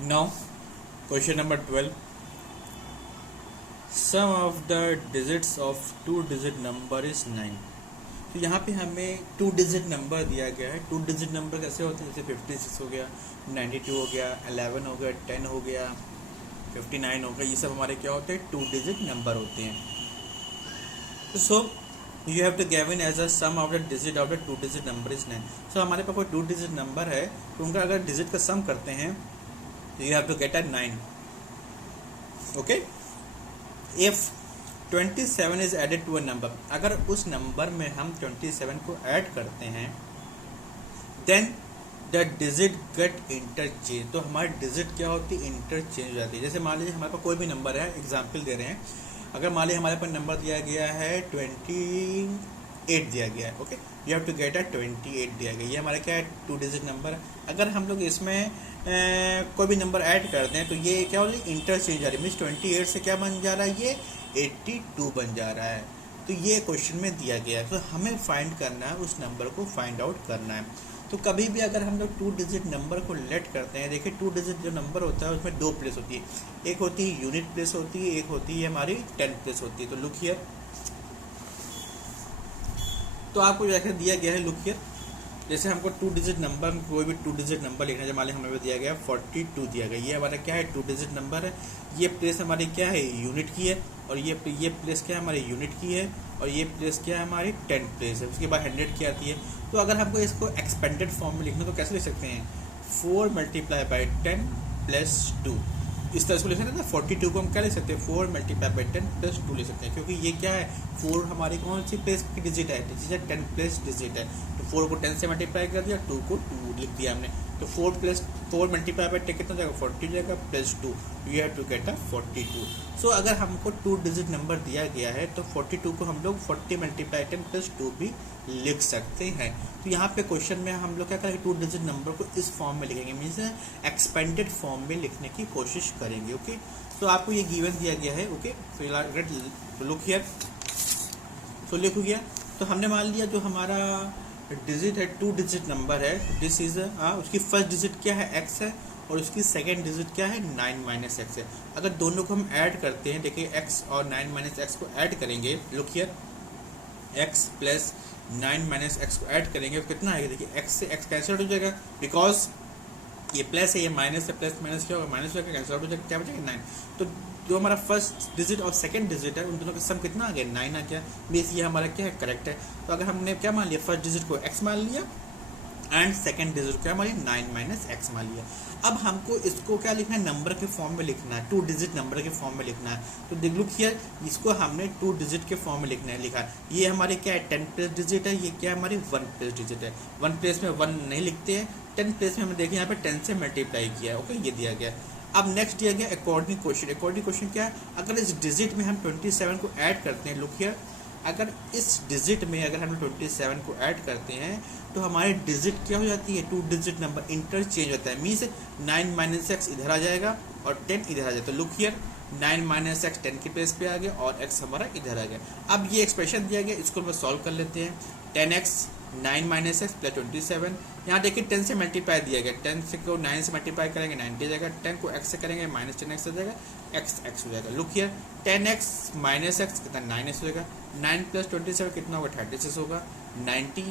Now, question number 12. Sum of the digits of two digit number is 9. तो यहाँ पे हमें टू डिजिट नंबर दिया गया है. टू डिजिट नंबर कैसे होते हैं? जैसे 56 हो गया, 92 हो गया, 11 हो गया, 10 हो गया, 59 हो गया. ये सब हमारे क्या होते हैं? टू डिजिट नंबर होते हैं. So you have to given as a sum of the digit of the two digit number is 9. सो हमारे पास कोई टू डिजिट नंबर है तो उनका अगर डिजिट का सम करते हैं तो you have to get a 9. Okay. If 27 is added to a number, अगर उस नंबर में हम 27 को ऐड करते हैं then the digit get interchange. तो हमारी डिजिट क्या होती है? इंटरचेंज हो जाती है. जैसे मान लीजिए हमारे पास कोई भी नंबर है, एग्जाम्पल दे रहे हैं. अगर मान लीजिए हमारे पास नंबर दिया गया है 28 दिया गया है. Okay, you have to get a 28 दिया गया. ये हमारा क्या है? टू डिजिट नंबर है. अगर हम लोग इसमें कोई भी नंबर ऐड करते हैं तो ये क्या हो रही है? इंटरचेंज आ रही है. मीन्स 28 से क्या बन जा रहा है? ये 82 बन जा रहा है. तो ये क्वेश्चन में दिया गया है. तो हमें फाइंड करना है, उस नंबर को फाइंड आउट करना है. तो कभी भी अगर हम लोग टू डिजिट नंबर को लेट करते हैं, देखिए टू डिजिट जो नंबर होता है उसमें दो प्लेस होती है. एक होती है यूनिट प्लेस होती है, एक होती है हमारी 10 प्लेस होती है. तो लुक हियर, तो आपको जैसे दिया गया है, लुक हियर, जैसे हमको टू डिजिट नंबर, कोई भी टू डिजिट नंबर लिखना है. मान हमें दिया गया 42 दिया गया. ये हमारा क्या है? टू डिजिट नंबर है. ये प्लेस हमारी क्या है? यूनिट की है. और ये प्लेस क्या है? हमारी यूनिट की है. और ये प्लेस क्या है? हमारी 10 प्लेस है. उसके बाद 100 की आती है. तो अगर हमको इसको एक्सपेंडेड फॉर्म में लिखना तो कैसे लिख सकते हैं? 4 मल्टीप्लाई बाई 10 प्लस 2. इस तरह से लिख सकते हैं ना. 42 को हम क्या लिख सकते हैं? 4 मल्टीप्लाई बाई 10 प्लस 2 लिख सकते हैं. क्योंकि ये क्या है? 4 हमारी कौन सी प्लेस की डिजिट है? डिजिट है 10 प्लस डिजिट है. तो 4 को 10 से मल्टीप्लाई कर दिया, 2 को 2 लिख दिया हमने. तो 4 मल्टीप्लाई बाई 10 कितना जाएगा? 40 जाएगा plus 2. You have to get a 42. So अगर हमको टू डिजिट नंबर दिया गया है तो 42 को हम लोग 40 मल्टीप्लाई 10 प्लस 2 भी लिख सकते हैं. तो यहाँ पे क्वेश्चन में हम लोग क्या करेंगे? टू डिजिट नंबर को इस फॉर्म में लिखेंगे. मीन्स एक्सपेंडेड फॉर्म में लिखने की कोशिश करेंगे. ओके. तो आपको ये गिवन दिया गया है. ओके, फिलहाल लुक हियर. तो लिखो गया. तो हमने मान लिया जो हमारा डिजिट है, टू डिजिट नंबर है, दिस इज उसकी फर्स्ट डिजिट क्या है? एक्स है. और उसकी सेकेंड डिजिट क्या है? 9 माइनस एक्स है. अगर दोनों को हम ऐड करते हैं, देखिए एक्स और 9 माइनस एक्स को ऐड करेंगे. Look here, x plus 9 minus x को ऐड करेंगे तो कितना आएगा? देखिए एक्स से एक्स कैंसिल हो जाएगा. बिकॉज ये प्लस है, ये माइनस है. प्लस माइनस क्या होगा? माइनस होगा, कैंसिल हो जाएगा. क्या बचेगा? 9. तो जो हमारा फर्स्ट डिजिट और सेकंड डिजिट है उन दोनों का सम कितना आ गया? 9 आ गया. बेस ये हमारा क्या है? करेक्ट है. तो अगर हमने क्या मान लिया? फर्स्ट डिजिट को एक्स मान लिया एंड सेकंड डिजिट क्या मान लिया? 9 माइनस एक्स मान लिया. अब हमको इसको क्या लिखना है? नंबर के फॉर्म में लिखना है. टू डिजिट नंबर के फॉर्म में लिखना है. तो देख लुक हियर, इसको हमने टू डिजिट के फॉर्म में लिखना है. लिखा ये हमारे क्या है? 10 प्लेस डिजिट है. ये क्या है? हमारी 1 प्लेस डिजिट है. 1 प्लेस में 1 नहीं लिखते हैं. 10 प्लेस में हमने देखिए यहाँ पे 10 से मल्टीप्लाई किया है. ओके, ये दिया गया. अब नेक्स्ट दिया गया अकॉर्डिंग क्वेश्चन. अकॉर्डिंग क्वेश्चन क्या है? अगर इस डिजिट में हम 27 को ऐड करते हैं, लुक हियर, अगर इस डिजिट में अगर हम 27 को ऐड करते हैं तो हमारी डिजिट क्या हो जाती है? टू डिजिट नंबर इंटरचेंज होता है. मीन्स 9 माइनस एक्स इधर आ जाएगा और 10 इधर आ जाएगा. तो लुक हियर, 9 माइनस एक्स 10 के प्लेस पे आ गया और एक्स हमारा इधर आ गया. अब ये एक्सप्रेशन दिया गया, इसको हम सॉल्व कर लेते हैं. 10x 9 minus x plus 27. यहाँ देखिए 10 से मल्टीप्लाई दिया गया. 10 से को 9 से मल्टीप्लाई करेंगे 90 हो जाएगा. 10 को x से करेंगे माइनस 10x हो जाएगा. x हो जाएगा. Look here, 10x minus x कितना? 9x हो जाएगा. 9 प्लस 27 कितना होगा? 36 होगा. 90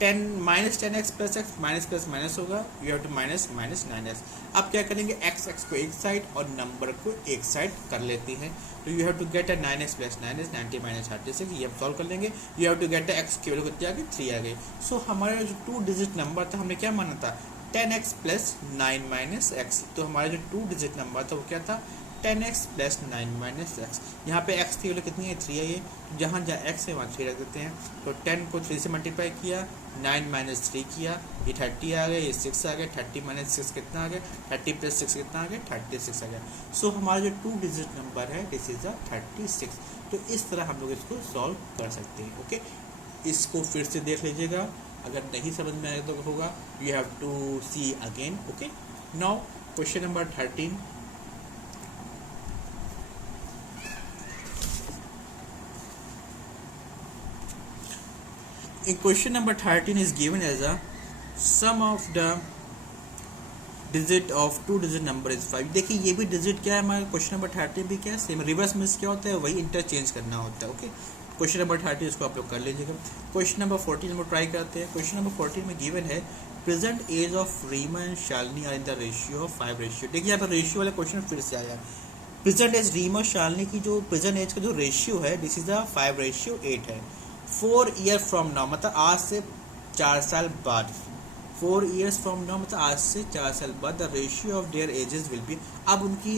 10 minus 10x plus x minus plus minus होगा. You have to minus minus 9x. अब क्या करेंगे? x को एक साइड और नंबर को एक साइड कर लेते हैं. तो you have to get a 9x plus 9x 90 minus 36. ये सॉल्व कर लेंगे. You have to get a x की वैल्यू कितनी आ गई? 3 आ गई. सो हमारा जो टू डिजिट नंबर था हमने क्या माना था? 10x plus 9 minus x. तो हमारा जो टू डिजिट नंबर था वो क्या था? 10x plus 9 minus x. यहाँ पे x की वैल्यू कितनी है? 3 है. ये जहाँ जहाँ x है वहाँ 3 रख देते हैं. तो 10 को 3 से मल्टीप्लाई किया, 9 माइनस 3 किया, ये 30 आ गया, ये 6 आ गया. 30 माइनस 6 कितना आ गया? 30 प्लस 6 कितना आ गया? 36 आ गया. सो हमारा जो टू डिजिट नंबर है दिस इज अ 36. तो इस तरह हम लोग इसको सॉल्व कर सकते हैं. ओके, इसको फिर से देख लीजिएगा. अगर नहीं समझ में आए तो होगा you have to see again. Okay, now question number 13. In question number 13 is given as a sum of the digit of to digit number is 5। देखिए ये भी डिजिट क्या है हमारा, क्वेश्चन नंबर 30 भी क्या है सेम, रिवर्स में क्या होता है वही इंटरचेंज करना होता है। ओके, क्वेश्चन नंबर 30 इसको आप लोग कर लीजिएगा। क्वेश्चन नंबर 14 में ट्राई करते हैं। क्वेश्चन नंबर 14 में गिवन है present age of Reema and Shalini are in the ratio of 5 ratio. देखिए यहाँ पर रेशियो वाला क्वेश्चन फिर से आया। प्रेजेंट एज रीमा और शालिनी की जो प्रेजेंट एज का जो रेशियो है दिस इज द 5:8 है। 4 ईयर फ्रॉम नाउ मतलब आज से 4 साल बाद, 4 ईयर्स फ्रॉम नाउ मतलब आज से 4 साल बाद the ratio of their edges will be. अब उनकी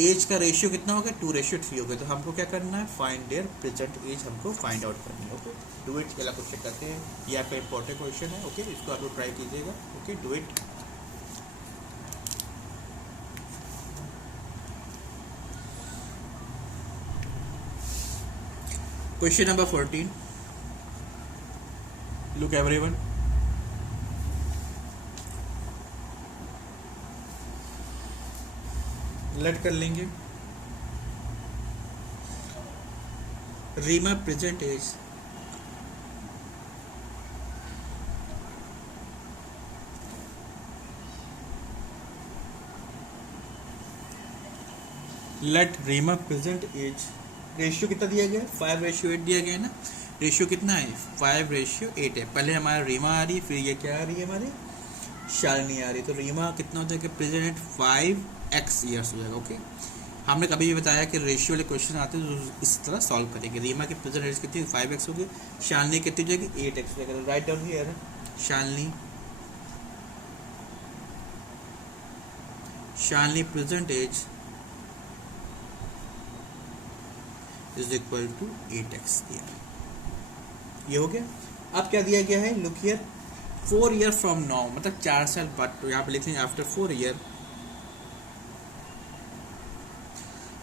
एज का रेशियो कितना हो गया, 2:3 हो गया। तो हमको क्या करना है, फाइंड देयर प्रेजेंट एज हमको फाइंड आउट करनी है। Okay, do it. पहला कुछ चेक करते हैं, ये आपका इंपॉर्टेंट क्वेश्चन है। ओके, इसको आप लोग ट्राई कीजिएगा। Okay, do it. Question number 14, look everyone. Let कर लेंगे Reema present age let Reema present age ratio कितना दिया गया है, 5:8 दिया गया है ना। रेशियो कितना है, 5:8 है। पहले हमारा रीमा आ रही है, फिर ये क्या आ रही है हमारी शालिनी आ रही है। तो रीमा कितना हो जाएगा, प्रेजेंट 5x ईयर्स हो जाएगा। ओके, हमने कभी भी बताया कि रेशियो वाले क्वेश्चन आते हैं तो इस तरह सॉल्व करेंगे। रीमा की प्रेजेंट एज कितनी, 5x होगी। शालिनी कितनी हो जाएगी, 8x हो जाएगा। Write down here Shalini present age is equal to 8x दिया, ये हो गया। अब क्या दिया गया है, look here 4 year from now मतलब 4 साल बाद। तो यहाँ पे लिखते हैं आफ्टर 4 ईयर।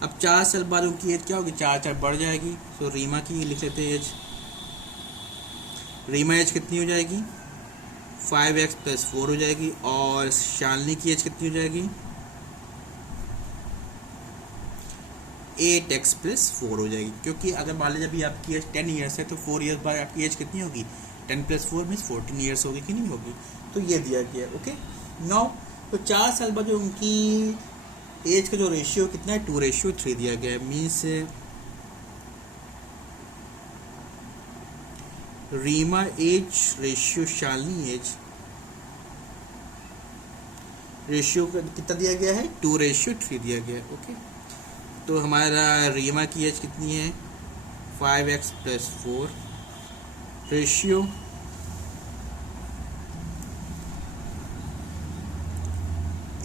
अब 4 साल बाद उनकी एज क्या होगी, 4 बढ़ जाएगी। तो रीमा की लिख लेते हैं एज। रीमा एज कितनी हो जाएगी, 5x + 4 हो जाएगी। और शालिनी की एज कितनी हो जाएगी, 8x + 4 हो जाएगी। क्योंकि अगर मान लीजिए अभी आपकी एज 10 ईयर्स है तो 4 ईयर्स बाद आपकी एज कितनी होगी, 10 + 4 मीन्स 14 ईयर्स होगी कि नहीं होगी। तो ये दिया गया है। ओके, नाउ तो 4 साल बाद जो उनकी एज का जो रेशियो कितना है, 2:3 दिया गया है। Means Reema age ratio Shalini age ratio कितना दिया गया है, 2:3 दिया गया है। ओके, तो हमारा रीमा की एज कितनी है, 5x + 4 ratio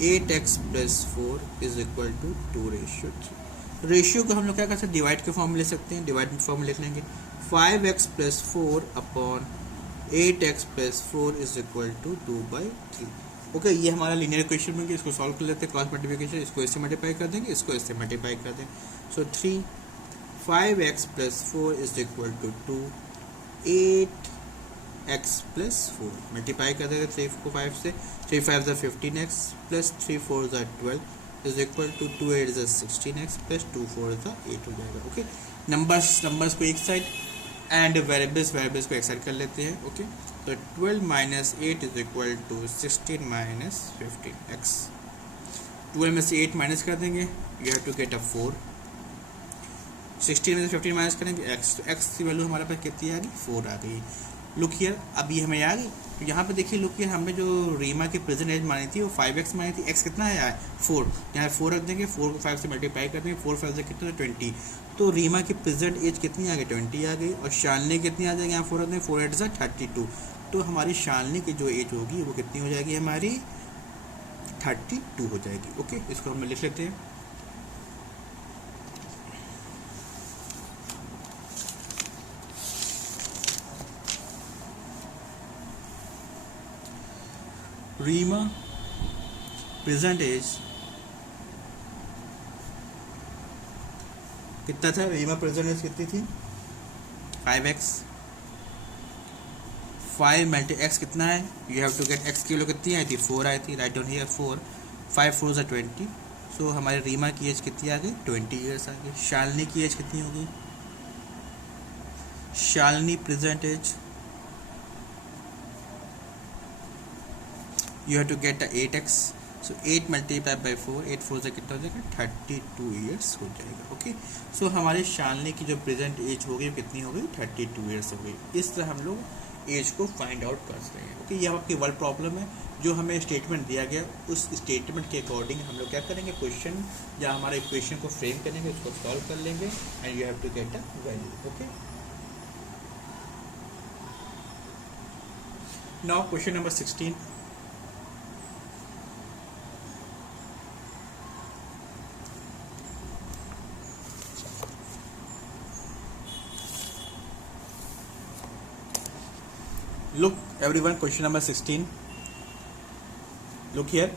8x + 4 is equal to 2:3। Ratio को हम लोग क्या कर सकते हैं, डिवाइड के फॉर्म में ले सकते हैं। डिवाइड फॉर्म में लिख लेंगे 5x + 4 upon 8x + 4 is equal to 2/3। Okay, ये हमारा लीनियर इक्वेशन बन गया। इसको सॉल्व कर लेते हैं, क्रॉस मल्टीप्लिकेशन। इसको इससे मल्टीप्लाई कर देंगे, इसको इससे मल्टीप्लाई कर देंगे। So 3 5x + 4 is equal to 2 8x + 4 multiply कर देंगे 3 को 5 से। 3 5 = 15x + 3 4 = 12 is equal to 2 8 = 16x + 2 4 = 8 हो जाएगा। ओके, नंबर्स को एक साइड एंड वेरिएबल्स को एक साइड कर लेते हैं। ओके, तो 12 - 8 इज इक्वल टू 16 - 15x। 12 में से 8 माइनस कर देंगे, you have to get a 4। 16 में से 15 माइनस करेंगे x, तो x की वैल्यू हमारे पास कितनी आ गई, 4 आ गई। लुक हियर, अभी हमें आ गई। तो यहाँ पे देखिए, लुक हियर, हमें जो रीमा की प्रेजेंट एज मानी थी वो 5x मानी थी। x कितना है, 4। यहाँ 4 रख देंगे, 4 को 5 से मल्टीप्लाई कर देंगे। 4 5 से कितना, 20। तो रीमा की प्रेजेंट एज कितनी आ गई, 20 आ गई। और शालिनी कितनी आ जाएगी, यहाँ 4 रख देंगे, 4 8 = 32। तो हमारी शालिनी की जो एज होगी वो कितनी हो जाएगी, हमारी 32 हो जाएगी। ओके, इसको हम लिख लेते हैं। रीमा प्रेजेंट एज कितना था, रीमा प्रेजेंट एज कितनी थी, 5x। 5 × x कितना है, you have to get x की वैल्यू कितनी आई थी, 4 आई थी। Right down here 4 5 4 = 20। सो हमारे रीमा की एज कितनी आ गई, 20 ईयर्स आ गई। शालिनी की एज कितनी होगी, Shalini present age you have to get 8x। So 8 multiply by 4, 8 4 से कितना हो जाएगा 32 ईयर्स हो जाएगा। ओके, सो हमारे शालनी की जो प्रेजेंट एज हो गई कितनी हो गई 32 ईयर्स हो गई। इस तरह हम लोग एज को फाइंड आउट कर सकते हैं। ओके, यह आपकी वर्ड प्रॉब्लम है। जो हमें स्टेटमेंट दिया गया उस स्टेटमेंट के अकॉर्डिंग हम लोग क्या करेंगे, क्वेश्चन या हमारे इक्वेशन को फ्रेम करेंगे, उसको सॉल्व कर लेंगे and you have to get a value. Okay, now question number 16। Look everyone, question number 16. Look here,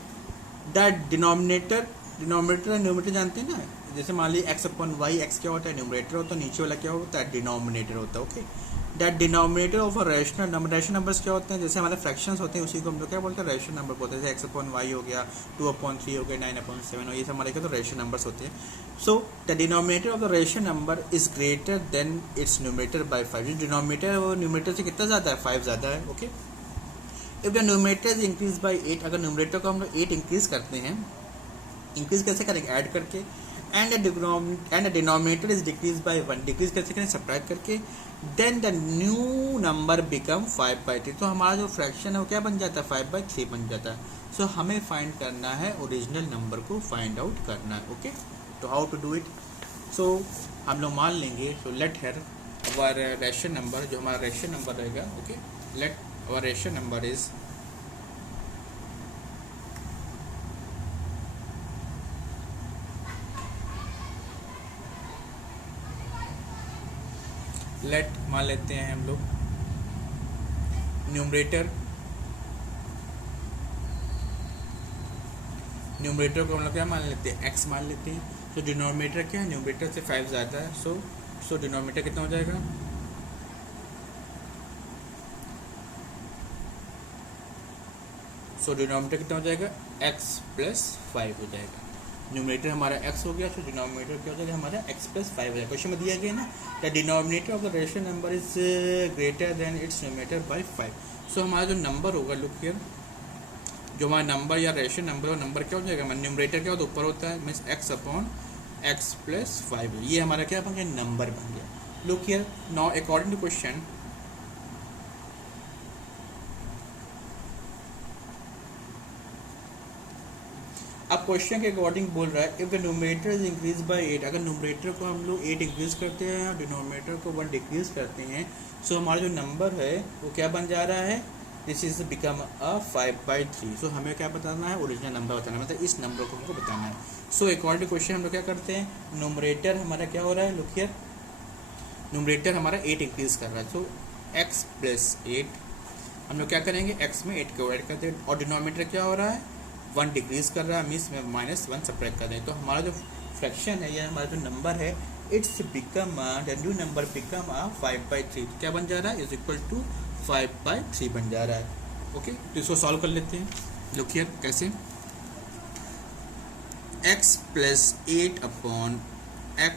that denominator और न्यूमरेटर जानते हैं ना। जैसे मान लीजिए x अपॉन वाई, x क्या होता है न्यूमरेटर होता है, नीचे वाला क्या होता है डिनोमिनेटर होता है। Okay, that denominator of a rational number, rational numbers क्या होते हैं, जैसे हमारे फ्रैक्शंस होते हैं उसी को हम लोग क्या बोलते हैं रैशनल नंबर बोलते हैं। जैसे x अपॉन वाई हो गया, 2/3 हो गया, 9/7 हो, ये सब हमारे क्या तो रैशनल नंबर्स होते हैं। So the denominator of the rational number is greater than it's numerator bye 5। जो डिनोमिनेटर है वो न्यूमरेटर से कितना ज़्यादा है, 5 ज़्यादा है। Okay, if the numerator is increase by 8, अगर न्यूमरेटर को हम लोग 8 इंक्रीज करते हैं, इंक्रीज कैसे करेंगे ऐड करके, and the denominator is decrease by 1, decrease कैसे करें सब्ट्रैक्ट करके, then the new number become 5/3। तो हमारा जो फ्रैक्शन है वो क्या बन जाता है 5/3 बन जाता है। सो हमें फाइंड करना है ओरिजिनल नंबर को फाइंड आउट करना है। ओके, तो how to do it, so हम लोग मान लेंगे, so let here our rational number, जो हमारा रेशनल नंबर रहेगा। Okay, let our rational number is let, मान लेते हैं हम लोग न्यूमरेटर को हम लोग क्या मान लेते हैं x मान लेते हैं। तो डिनोमिनेटर क्या है, न्यूमरेटर से 5 ज़्यादा है। सो डिनोमिनेटर कितना हो जाएगा, डिनोमिनेटर कितना हो जाएगा x प्लस 5 हो जाएगा। न्यूमरेटर हमारा x हो गया, तो डिनोमिनेटर क्या हो जाएगा हमारा x प्लस 5 हो जाएगा। क्वेश्चन में दिया गया ना, the denominator of the rational number is greater than it's numerator bye 5। सो हमारा जो नंबर होगा, लुक हियर, जो हमारा नंबर या रेशनल नंबर, नंबर क्या हो जाएगा, न्यूमरेटर क्या होता है ऊपर होता है, means x upon x plus 5, ये हमारा क्या बन गया नंबर बन गया। Look here, now according to question, अब क्वेश्चन के अकॉर्डिंग बोल रहा है if the numerator is increase by 8, अगर न्यूमरेटर को हम लोग 8 इंक्रीज करते हैं और डिनोमिनेटर को 1 डिक्रीज करते हैं, सो हमारा जो नंबर है वो क्या बन जा रहा है, दिस इज बिकम अ 5/3। सो हमें क्या बताना है, ओरिजिनल नंबर बताना है, मतलब इस नंबर को हमको बताना है। सो अकॉर्डिंग टू क्वेश्चन हम लोग क्या करते हैं, न्यूमरेटर हमारा क्या हो रहा है, लुक हियर, न्यूमरेटर हमारा 8 इंक्रीज कर रहा है। सो x प्लस 8, हम लोग क्या करेंगे x में 8 को ऐड कर दें, और डिनोमिनेटर क्या हो रहा है 1 डिक्रीज कर रहा है, मीन्स में -1 सब्ट्रैक्ट कर दें। तो हमारा जो फ्रैक्शन है या हमारा जो नंबर है, it's become the new number become 5/3, क्या बन जा रहा है, इज इक्वल टू 5/3 बन जा रहा है। ओके, तो इसको सॉल्व कर लेते हैं। लुक हियर, कैसे, x plus 8 upon x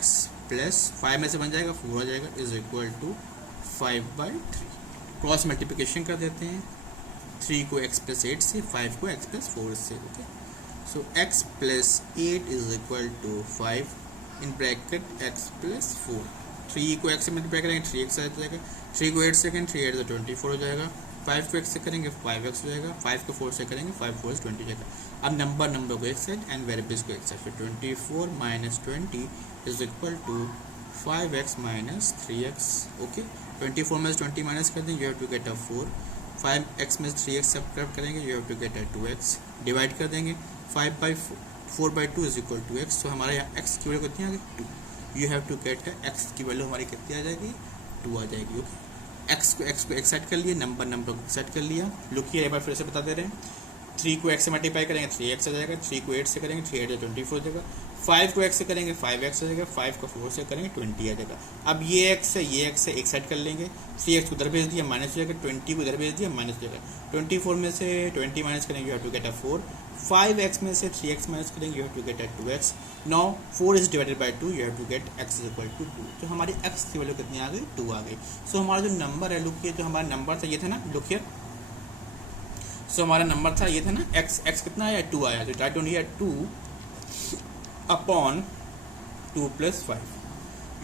plus 5 में से बन जाएगा 4 हो जाएगा, is equal to 5/3। Cross multiplication कर देते हैं, 3 को x प्लस 8 से, 5 को x प्लस 4 से। Okay, so x plus 8 is equal to 5 in bracket x plus 4। 3 को x से मल्टीप्लाई करेंगे 3x आ जाएगा, 3 को 8 से करेंगे 3 8 तो 24 हो जाएगा, 5 को x से करेंगे 5x हो जाएगा, 5 को 4 से करेंगे 5 4 20 हो जाएगा। अब नंबर को एक साइड एंड वेरिएबल्स को एक साइड, तो 24 minus 20 is equal to 5x minus 3x। Okay, 24 में 20 माइनस कर देंगे, you have to get a 4, 5x में 3x सब्ट्रैक्ट करेंगे, you have to get a 2x, divide कर देंगे 5/4/2 इज इक्वल टू x। तो हमारे यहाँ x की वैल्यू कितनी आ गई 2, you have to get x की वैल्यू हमारी कितनी आ जाएगी 2 आ जाएगी। ओके, x को एक सेट कर लिए, नंबर को सेट कर लिया। लुक हियर, एक बार फिर से बता दे रहे हैं, 3 को x से मल्टीप्लाई करेंगे 3x आ जाएगा, 3 को 8 से करेंगे 3 8 24 हो जाएगा, 5 को x से करेंगे 5x आ जाएगा, 5 को 4 से करेंगे 20 आ जाएगा। अब ये x है एक साइड कर लेंगे, 3x को उधर भेज दिया माइनस हो जाएगा, 20 को इधर भेज दिया माइनस हो जाएगा, 24 में से 20 माइनस करेंगे you have to get a 4, 5x में से 3x माइनस करेंगे you have to get a 2x। Now 4 is divided by 2, you have to get x is equal to 2। तो हमारी x की वैल्यू कितनी आ गई 2 आ गई। सो हमारा जो नंबर है, लुक हियर, जो हमारा नंबर था ये था ना, लुक हियर, सो हमारा नंबर था ये था ना एक्स, एक्स कितना आया 2 आया, तो right down here 2 upon 2 + 5,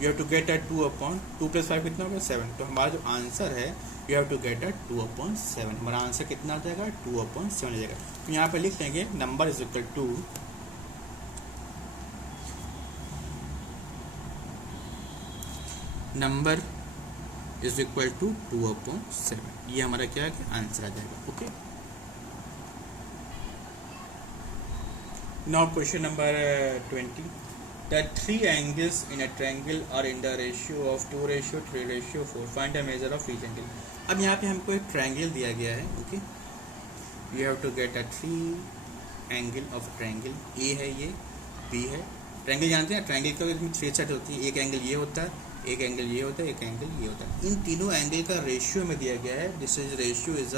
you have to get 2 upon 2 + 5 कितना हो गया 7, तो हमारा जो आंसर है यू हैव टू गेट 2/7, हमारा आंसर कितना आ जाएगा 2/7 आ जाएगा। तो यहाँ पे लिख लेंगे number is equal to number is equal to 2/7, ये हमारा क्या है कि आंसर आ जाएगा। Okay, now question number 20, the three angles in a triangle are in the ratio of 2:3:4, find the measure of each angle। अब यहाँ पे हमको एक ट्रायंगल दिया गया है। Okay, you have to get 3 angle of triangle, A है ये, बी है। ट्रायंगल जानते हैं, ट्रायंगल का इसमें 3 सेट होती है, एक एंगल ये होता है, एक एंगल ये होता है, एक एंगल ये होता है। इन तीनों एंगल का रेशियो में दिया गया है, this is ratio is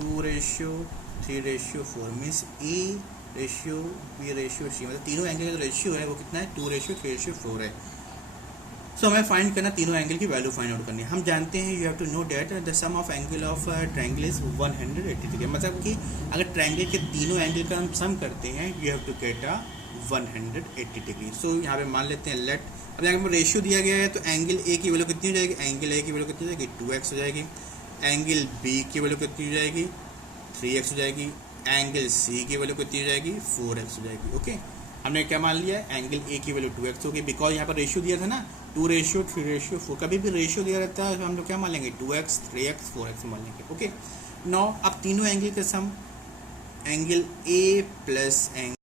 2:3:4, means A ratio B ratio C, मतलब तीनों एंगल का रेशियो है वो कितना है 2:3:4 है। सो हमें फाइंड करना, तीनों एंगल की वैल्यू फाइंड आउट करनी है। हम जानते हैं you have to know that the sum of angle of triangle is 180 degree, मतलब कि अगर ट्रायंगल के तीनों एंगल का हम सम करते हैं you have to get 180 degree. So यहाँ पे मान लेते हैं लेट, अब यहाँ पर रेशियो दिया गया है तो एंगल ए की वैल्यू कितनी हो जाएगी, एंगल ए की वैल्यू कितनी हो जाएगी 2x हो जाएगी, एंगल बी की वैल्यू कितनी हो जाएगी 3x हो जाएगी, एंगल सी की वैल्यू कितनी हो जाएगी 4x हो जाएगी। ओके, हमने क्या मान लिया, एंगल ए की वैल्यू 2x होगी, बिकॉज यहाँ पर रेशियो दिया था ना 2:3:4, कभी भी रेशियो दिया रहता है तो हम लोग क्या मान लेंगे 2x 3x 4x मान लेंगे। ओके, नाउ अब तीनों एंगल के सम, एंगल ए प्लस एंगल